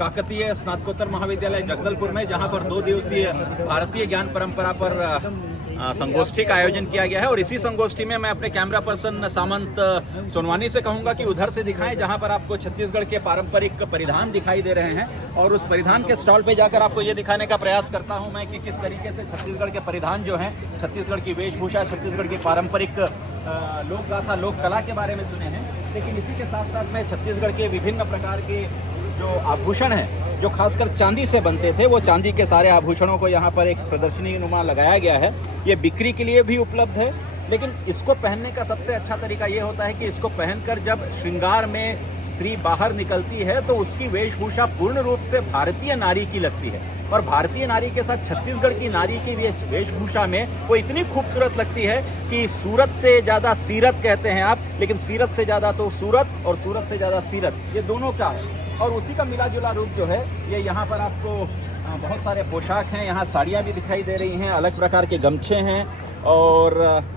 काकतीय स्नातकोत्तर महाविद्यालय जगदलपुर में, जहां पर 2 दिवसीय भारतीय ज्ञान परंपरा पर संगोष्ठी का आयोजन किया गया है। और इसी संगोष्ठी में मैं अपने कैमरा पर्सन सामंत सोनवानी से कहूंगा कि उधर से दिखाएं, जहां पर आपको छत्तीसगढ़ के पारंपरिक परिधान दिखाई दे रहे हैं। और उस परिधान के स्टॉल पे जाकर आपको ये दिखाने का प्रयास करता हूं मैं कि किस तरीके से छत्तीसगढ़ के परिधान जो हैं, छत्तीसगढ़ की वेशभूषा, छत्तीसगढ़ की पारंपरिक लोक गाथा, लोक कला के बारे में सुने हैं। लेकिन इसी के साथ साथ में छत्तीसगढ़ के विभिन्न प्रकार के जो आभूषण हैं, जो खासकर चांदी से बनते थे, वो चांदी के सारे आभूषणों को यहाँ पर एक प्रदर्शनी नुमा लगाया गया है। ये बिक्री के लिए भी उपलब्ध है, लेकिन इसको पहनने का सबसे अच्छा तरीका ये होता है कि इसको पहनकर जब श्रृंगार में स्त्री बाहर निकलती है तो उसकी वेशभूषा पूर्ण रूप से भारतीय नारी की लगती है। और भारतीय नारी के साथ छत्तीसगढ़ की नारी की वेशभूषा में वो इतनी खूबसूरत लगती है कि सूरत से ज़्यादा सीरत कहते हैं आप, लेकिन सीरत से ज़्यादा तो सूरत और सूरत से ज़्यादा सीरत, ये दोनों का है। और उसी का मिला जुला रूप जो है ये यहाँ पर आपको बहुत सारे पोशाक हैं, यहाँ साड़ियाँ भी दिखाई दे रही हैं, अलग प्रकार के गमछे हैं। और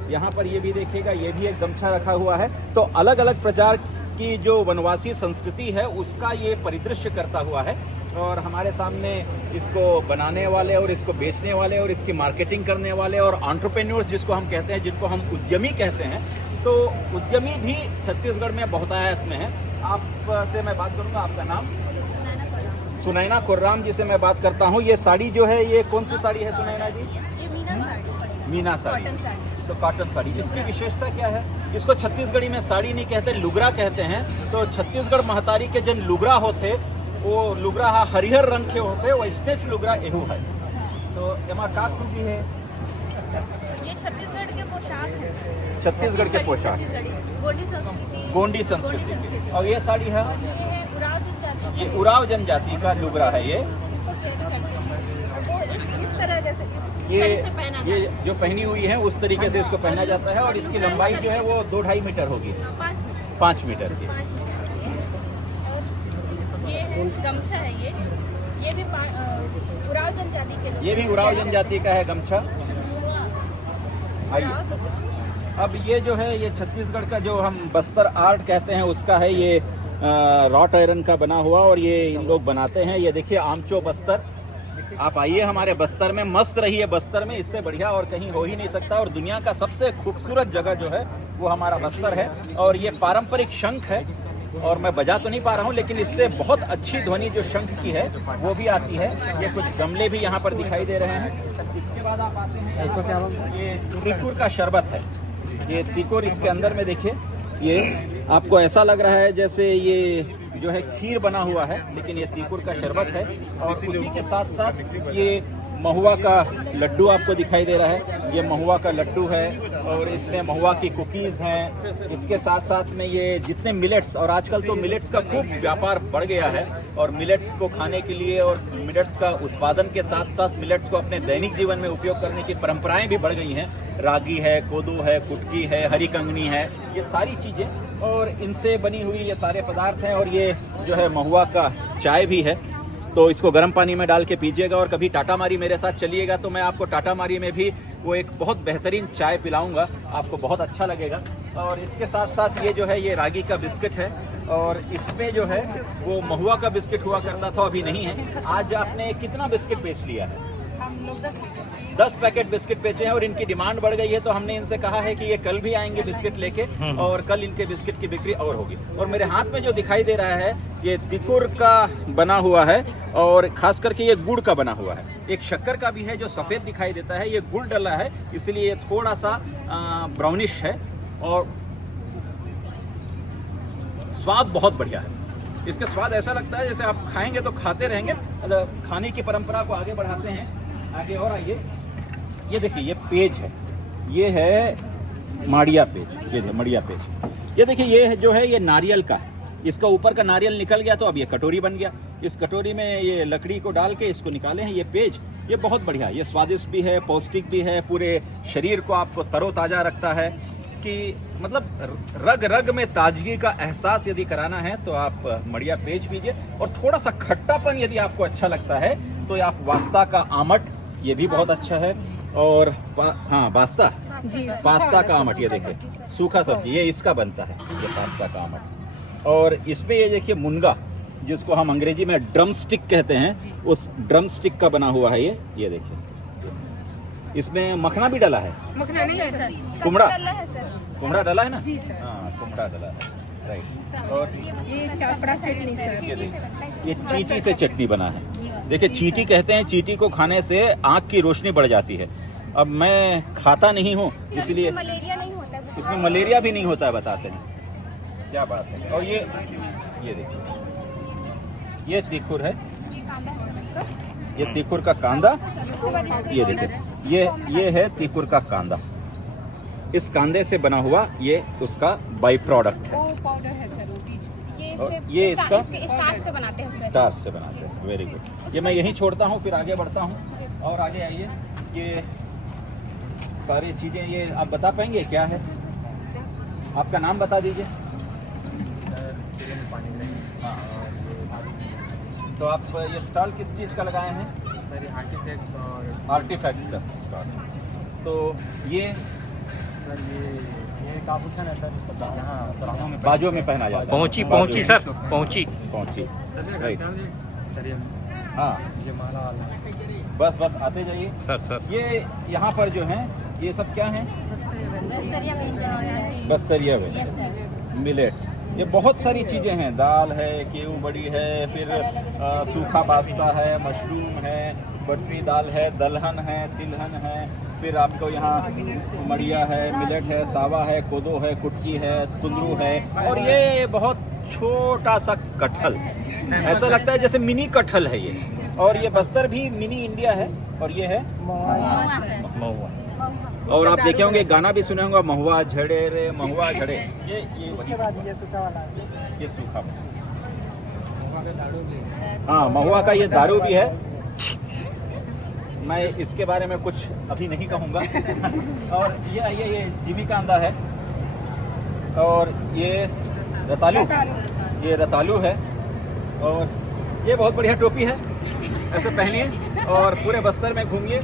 यहाँ पर ये भी देखिएगा, ये भी एक गमछा रखा हुआ है। तो अलग अलग प्रकार की जो वनवासी संस्कृति है उसका ये परिदृश्य करता हुआ है। और हमारे सामने इसको बनाने वाले और इसको बेचने वाले और इसकी मार्केटिंग करने वाले और एंटरप्रेन्योर्स जिसको हम कहते हैं, जिनको हम उद्यमी कहते हैं, तो उद्यमी भी छत्तीसगढ़ में बहुतायत में है। आपसे मैं बात करूँगा, आपका नाम? सुनैना कुर्राम जी से मैं बात करता हूँ। ये साड़ी जो है, ये कौन सी साड़ी है सुनैना जी? मीना साड़ी, तो कॉटन साड़ी। इसकी विशेषता क्या है? इसको छत्तीसगढ़ी में साड़ी नहीं कहते, लुगरा कहते हैं। तो छत्तीसगढ़ महतारी के जन लुगरा होते, वो लुगरा हरिहर रंग के होते, वो स्टेच लुगरा एहू है। तो एमा का खूबी है? ये छत्तीसगढ़ के पोशाक है, छत्तीसगढ़ के पोशाक, गोंडी संस्कृति। और ये साड़ी है, ये उराव जनजाति का लुगरा है। ये इस तरह जैसे ये जो पहनी हुई है उस तरीके से इसको पहना जाता है। और इसकी लंबाई जो है वो 2-2.5 मीटर होगी, 5 मीटर की। ये गमछा है, ये भी उराव जनजाति के, ये भी उराव जनजाति का है गमछा। आइए, अब ये जो है ये छत्तीसगढ़ का जो हम बस्तर आर्ट कहते हैं उसका है। ये रॉट आयरन का बना हुआ और ये इन लोग बनाते हैं। ये देखिए आमचो बस्तर, आप आइए हमारे बस्तर में, मस्त रहिए बस्तर में, इससे बढ़िया और कहीं हो ही नहीं सकता। और दुनिया का सबसे खूबसूरत जगह जो है वो हमारा बस्तर है। और ये पारंपरिक शंख है, और मैं बजा तो नहीं पा रहा हूँ, लेकिन इससे बहुत अच्छी ध्वनि जो शंख की है वो भी आती है। ये कुछ गमले भी यहाँ पर दिखाई दे रहे हैं। इसके बाद आप आते हैं, इसको क्या बोलते हैं? ये तिकुर का शरबत है। ये तिकुर, इसके अंदर में देखिए, ये आपको ऐसा लग रहा है जैसे ये जो है खीर बना हुआ है, लेकिन ये तिकुर का शरबत है। और उसी के साथ साथ ये महुआ का लड्डू आपको दिखाई दे रहा है। ये महुआ का लड्डू है और इसमें महुआ की कुकीज़ हैं। इसके साथ साथ में ये जितने मिलेट्स, और आजकल तो मिलेट्स का खूब व्यापार बढ़ गया है, और मिलेट्स को खाने के लिए और मिलेट्स का उत्पादन के साथ साथ मिलेट्स को अपने दैनिक जीवन में उपयोग करने की परंपराएं भी बढ़ गई हैं। रागी है, कोदू है, कुटकी है, हरी कंगनी है, ये सारी चीज़ें और इनसे बनी हुई ये सारे पदार्थ हैं। और ये जो है महुआ का चाय भी है, तो इसको गर्म पानी में डाल के पीजिएगा। और कभी टाटा मारी मेरे साथ चलिएगा तो मैं आपको टाटा मारी में भी वो एक बहुत बेहतरीन चाय पिलाऊंगा, आपको बहुत अच्छा लगेगा। और इसके साथ साथ ये जो है ये रागी का बिस्किट है, और इसमें जो है वो महुआ का बिस्किट हुआ करता था, अभी नहीं है। आज आपने कितना बिस्किट बेच लिया है? हम लोग 10 पैकेट बिस्किट बेचे हैं, और इनकी डिमांड बढ़ गई है। तो हमने इनसे कहा है कि ये कल भी आएंगे बिस्किट लेके, और कल इनके बिस्किट की बिक्री और होगी। और मेरे हाथ में जो दिखाई दे रहा है ये तिकुर का बना हुआ है, और खास करके ये गुड़ का बना हुआ है। एक शक्कर का भी है जो सफ़ेद दिखाई देता है, ये गुड़ डला है, इसलिए ये थोड़ा सा ब्राउनिश है। और स्वाद बहुत बढ़िया है, इसका स्वाद ऐसा लगता है जैसे आप खाएंगे तो खाते रहेंगे। खाने की परंपरा को आगे बढ़ाते हैं, आगे और आइए। ये देखिए ये पेज है, ये है माड़िया पेज, ये मड़िया पेज। ये देखिए ये जो है ये नारियल का है, इसका ऊपर का नारियल निकल गया तो अब ये कटोरी बन गया। इस कटोरी में ये लकड़ी को डाल के इसको निकाले हैं ये पेज। ये बहुत बढ़िया, ये स्वादिष्ट भी है, पौष्टिक भी है, पूरे शरीर को आपको तरोताज़ा रखता है। कि मतलब रग रग में ताजगी का एहसास यदि कराना है तो आप मड़िया पेज पीजिए। और थोड़ा सा खट्टापन यदि आपको अच्छा लगता है तो आप वास्ता का आमट, ये भी बहुत अच्छा है। और हाँ पास्ता का आमट, ये देखिए सूखा सब्जी, ये इसका बनता है, ये पास्ता का आमट। और इसमें ये देखिए मुनगा, जिसको हम अंग्रेजी में ड्रम स्टिक कहते हैं, उस ड्रम स्टिक का बना हुआ है ये देखिए। इसमें मखना भी डाला है, मखना नहीं है सर, कुमड़ा डला है सर। कुमड़ा डाला है ना? हाँ, कुमड़ा डाला है, राइट। और ये चापड़ा चटनी सर, ये देखिए, ये चींटी से चटनी बना है। देखिए, चींटी कहते हैं, चींटी को खाने से आँख की रोशनी बढ़ जाती है। अब मैं खाता नहीं हूँ, इसलिए मलेरिया नहीं होता है। इसमें मलेरिया भी नहीं होता है, बताते हैं। क्या बात है। और ये देखिए, ये तिखुर है, ये कांदा है इसका। ये तिखुर का कांदा। उसके बाद इसको ये देखिए, ये है तिखुर का कांदा। इस कांदे से बना हुआ ये उसका बाई प्रोडक्ट है। वो पाउडर है सर, वो बीच में। और ये इसका स्टार्च से बनाते हैं सर। स्टार्च से बनाते हैं। Very good. ये मैं यहीं छोड़ता हूँ, फिर आगे बढ़ता हूँ। और आगे आइए, ये सारी चीज़ें ये आप बता पाएंगे क्या है? आपका नाम बता दीजिए। हाँ। तो आप ये स्टॉल किस चीज़ का लगाए हैं? सर आर्टिफैक्ट्स और आर्टिफैक्ट्स का स्टॉल। तो ये सर ये काबूसन है सर, इसको यहाँ बाजू में पहना जाता है। पहुंची बाजू सर, में। पहुंची। राइट। सर हाँ, ये माला वाला बस आते जाइए सर। ये यहाँ पर जो है ये सब क्या है? बस्तरिया में मिलेट्स। ये बहुत सारी चीज़ें हैं, दाल है, केवू बड़ी है, फिर सूखा पास्ता है, मशरूम है, बटरी दाल है, दलहन है, तिलहन है, फिर आपको यहाँ मड़िया है, मिलेट है, सावा है, कोदो है, कुटकी है, कुंदरू है, और ये बहुत छोटा सा कटहल, ऐसा लगता है जैसे मिनी कटहल है ये। और ये बस्तर भी मिनी इंडिया है। और ये है महुआ। और आप देखे होंगे, गाना भी सुने होंगे, महुआ झड़े रे महुआ झड़े। ये उसके बाद ये सूखा वाला ये सूखा। हाँ, महुआ का ये दारू भी है। मैं इसके बारे में कुछ अभी नहीं कहूँगा। और ये जिमी कांदा है। और ये रतालू है। और ये बहुत बढ़िया टोपी है, ऐसे पहनिए और पूरे बस्तर में घूमिए।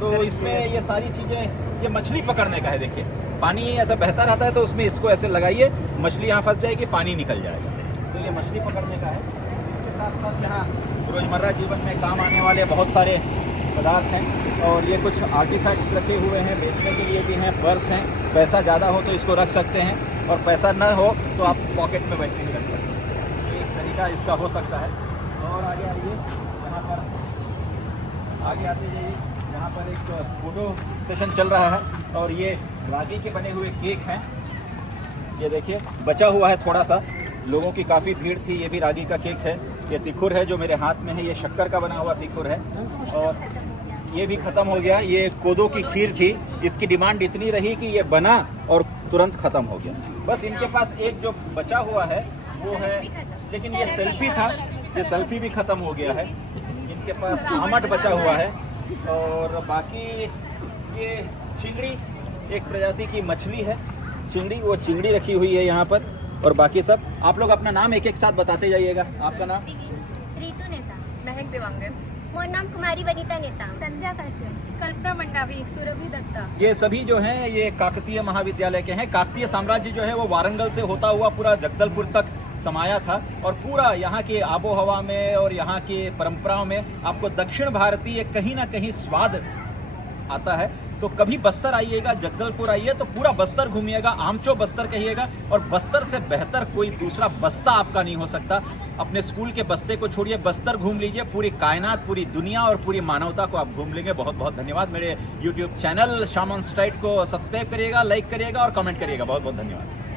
तो इसमें ये सारी चीज़ें, ये मछली पकड़ने का है। देखिए, पानी ऐसा बहता रहता है, तो उसमें इसको ऐसे लगाइए, मछली यहाँ फंस जाएगी, पानी निकल जाएगा। तो ये मछली पकड़ने का है। इसके साथ साथ यहाँ रोज़मर्रा जीवन में काम आने वाले बहुत सारे पदार्थ हैं। और ये कुछ आर्टिफैक्ट्स रखे हुए हैं, बेचने के लिए भी हैं, पर्स हैं। पैसा ज़्यादा हो तो इसको रख सकते हैं, और पैसा न हो तो आप पॉकेट में वैसे ही रख सकते हैं। ये एक तरीका इसका हो सकता है। और आगे आइए, यहाँ पर आगे आते जाइए। यहाँ पर एक फोटो सेशन चल रहा है, और ये रागी के बने हुए केक हैं। ये देखिए, बचा हुआ है थोड़ा सा, लोगों की काफ़ी भीड़ थी। ये भी रागी का केक है। ये तिखुर है जो मेरे हाथ में है, ये शक्कर का बना हुआ तिखुर है। और ये भी ख़त्म हो गया। ये कोदो की खीर थी, इसकी डिमांड इतनी रही कि ये बना और तुरंत ख़त्म हो गया। बस इनके पास एक जो बचा हुआ है वो है, लेकिन ये सेल्फी था, ये सेल्फी भी ख़त्म हो गया है। इनके पास आमट बचा हुआ है। और बाकी ये चिंगड़ी, एक प्रजाति की मछली है चिंगड़ी, वो चिंगड़ी रखी हुई है यहाँ पर। और बाकी सब, आप लोग अपना नाम एक एक साथ बताते जाइएगा। आपका नाम? ऋतु नेता, महक देवांगन, मोर नाम कुमारी वनिता नेता, संध्या कश्यप, कल्पना मंडावी, सुरभि दत्ता। ये सभी जो हैं ये काकतीय महाविद्यालय के हैं। काकतीय साम्राज्य जो है वो वारंगल से होता हुआ पूरा जगदलपुर तक समाया था। और पूरा यहाँ के आबो हवा में और यहाँ के परंपराओं में आपको दक्षिण भारतीय कहीं ना कहीं स्वाद आता है। तो कभी बस्तर आइएगा, जगदलपुर आइए तो पूरा बस्तर घूमिएगा, आमचो बस्तर कहिएगा। और बस्तर से बेहतर कोई दूसरा बस्ता आपका नहीं हो सकता। अपने स्कूल के बस्ते को छोड़िए, बस्तर घूम लीजिए, पूरी कायनात, पूरी दुनिया और पूरी मानवता को आप घूम लेंगे। बहुत बहुत धन्यवाद। मेरे YouTube चैनल शामन स्ट्राइट को सब्सक्राइब करिएगा, लाइक करिएगा और कमेंट करिएगा। बहुत बहुत धन्यवाद।